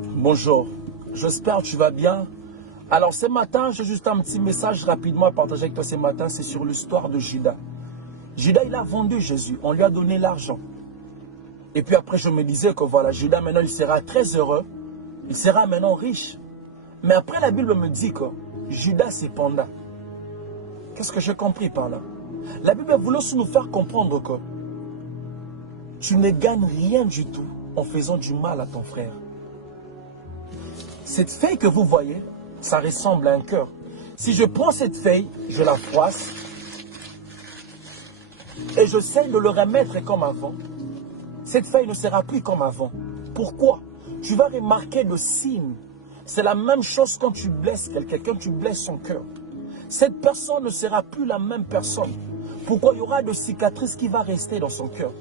Bonjour, j'espère que tu vas bien. Alors ce matin, j'ai juste un petit message rapidement à partager avec toi ce matin. C'est sur l'histoire de Judas. Judas, il a vendu Jésus, on lui a donné l'argent. Et puis après, je me disais que voilà, Judas maintenant, il sera très heureux. Il sera maintenant riche. Mais après, la Bible me dit que Judas cependant. Qu'est-ce que j'ai compris par là? La Bible voulait aussi nous faire comprendre que tu ne gagnes rien du tout en faisant du mal à ton frère. Cette feuille que vous voyez, ça ressemble à un cœur. Si je prends cette feuille, je la froisse et j'essaie de le remettre comme avant, cette feuille ne sera plus comme avant. Pourquoi? Tu vas remarquer le signe. C'est la même chose quand tu blesses quelqu'un, quand tu blesses son cœur. Cette personne ne sera plus la même personne. Pourquoi? Il y aura de cicatrices qui vont rester dans son cœur.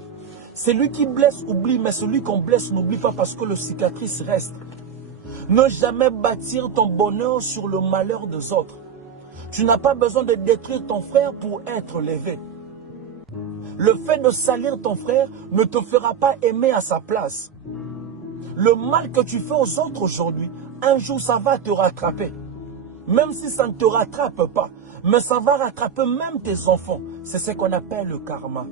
Celui qui blesse oublie, mais celui qu'on blesse n'oublie pas parce que le cicatrice reste. Ne jamais bâtir ton bonheur sur le malheur des autres. Tu n'as pas besoin de détruire ton frère pour être levé. Le fait de salir ton frère ne te fera pas aimer à sa place. Le mal que tu fais aux autres aujourd'hui, un jour ça va te rattraper. Même si ça ne te rattrape pas, mais ça va rattraper même tes enfants. C'est ce qu'on appelle le karma.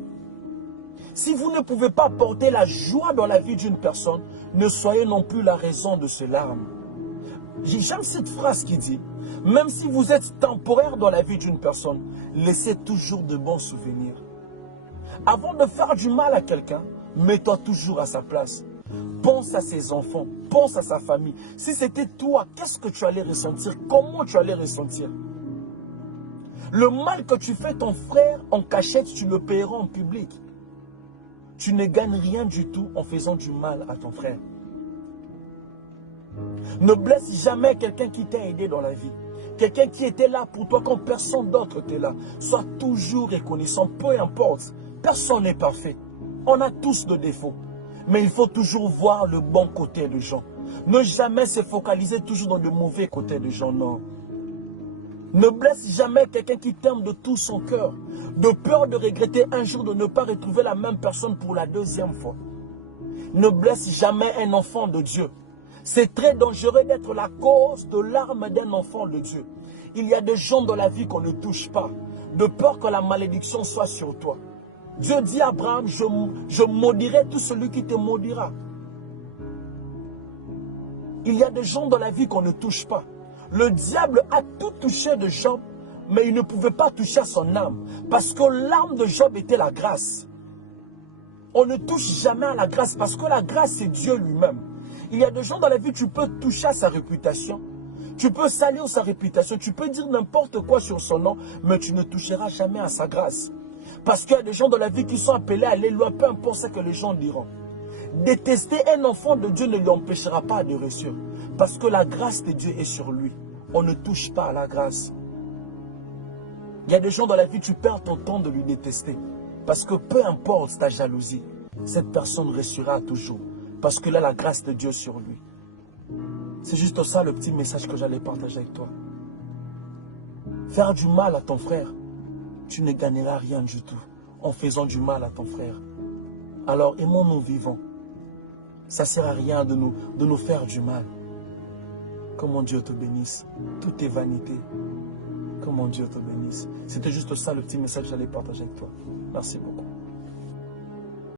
Si vous ne pouvez pas porter la joie dans la vie d'une personne, ne soyez non plus la raison de ses larmes. J'aime cette phrase qui dit, même si vous êtes temporaire dans la vie d'une personne, laissez toujours de bons souvenirs. Avant de faire du mal à quelqu'un, mets-toi toujours à sa place. Pense à ses enfants, pense à sa famille. Si c'était toi, qu'est-ce que tu allais ressentir? Comment tu allais ressentir? Le mal que tu fais ton frère en cachette, tu le paieras en public. Tu ne gagnes rien du tout en faisant du mal à ton frère. Ne blesse jamais quelqu'un qui t'a aidé dans la vie. Quelqu'un qui était là pour toi quand personne d'autre était là. Sois toujours reconnaissant, peu importe. Personne n'est parfait. On a tous de défauts. Mais il faut toujours voir le bon côté des gens. Ne jamais se focaliser toujours dans le mauvais côté des gens, non. Ne blesse jamais quelqu'un qui t'aime de tout son cœur. De peur de regretter un jour de ne pas retrouver la même personne pour la deuxième fois. Ne blesse jamais un enfant de Dieu. C'est très dangereux d'être la cause de larmes d'un enfant de Dieu. Il y a des gens dans la vie qu'on ne touche pas, de peur que la malédiction soit sur toi. Dieu dit à Abraham, je maudirai tout celui qui te maudira. Il y a des gens dans la vie qu'on ne touche pas. Le diable a tout touché de Job, mais il ne pouvait pas toucher à son âme, parce que l'âme de Job était la grâce. On ne touche jamais à la grâce, parce que la grâce, c'est Dieu lui-même. Il y a des gens dans la vie, tu peux toucher à sa réputation, tu peux salir sa réputation, tu peux dire n'importe quoi sur son nom, mais tu ne toucheras jamais à sa grâce. Parce qu'il y a des gens dans la vie qui sont appelés à aller loin, peu importe ce que les gens diront. Détester un enfant de Dieu ne lui empêchera pas de réussir, parce que la grâce de Dieu est sur lui. On ne touche pas à la grâce. Il y a des gens dans la vie, tu perds ton temps de lui détester, parce que peu importe ta jalousie, cette personne réussira toujours. Parce que là, la grâce de Dieu sur lui. C'est juste ça le petit message que j'allais partager avec toi. Faire du mal à ton frère, tu ne gagneras rien du tout en faisant du mal à ton frère. Alors aimons-nous vivants. Ça ne sert à rien de nous faire du mal. Que mon Dieu te bénisse. Tout est vanité. Que mon Dieu te bénisse. C'était juste ça le petit message que j'allais partager avec toi. Merci beaucoup.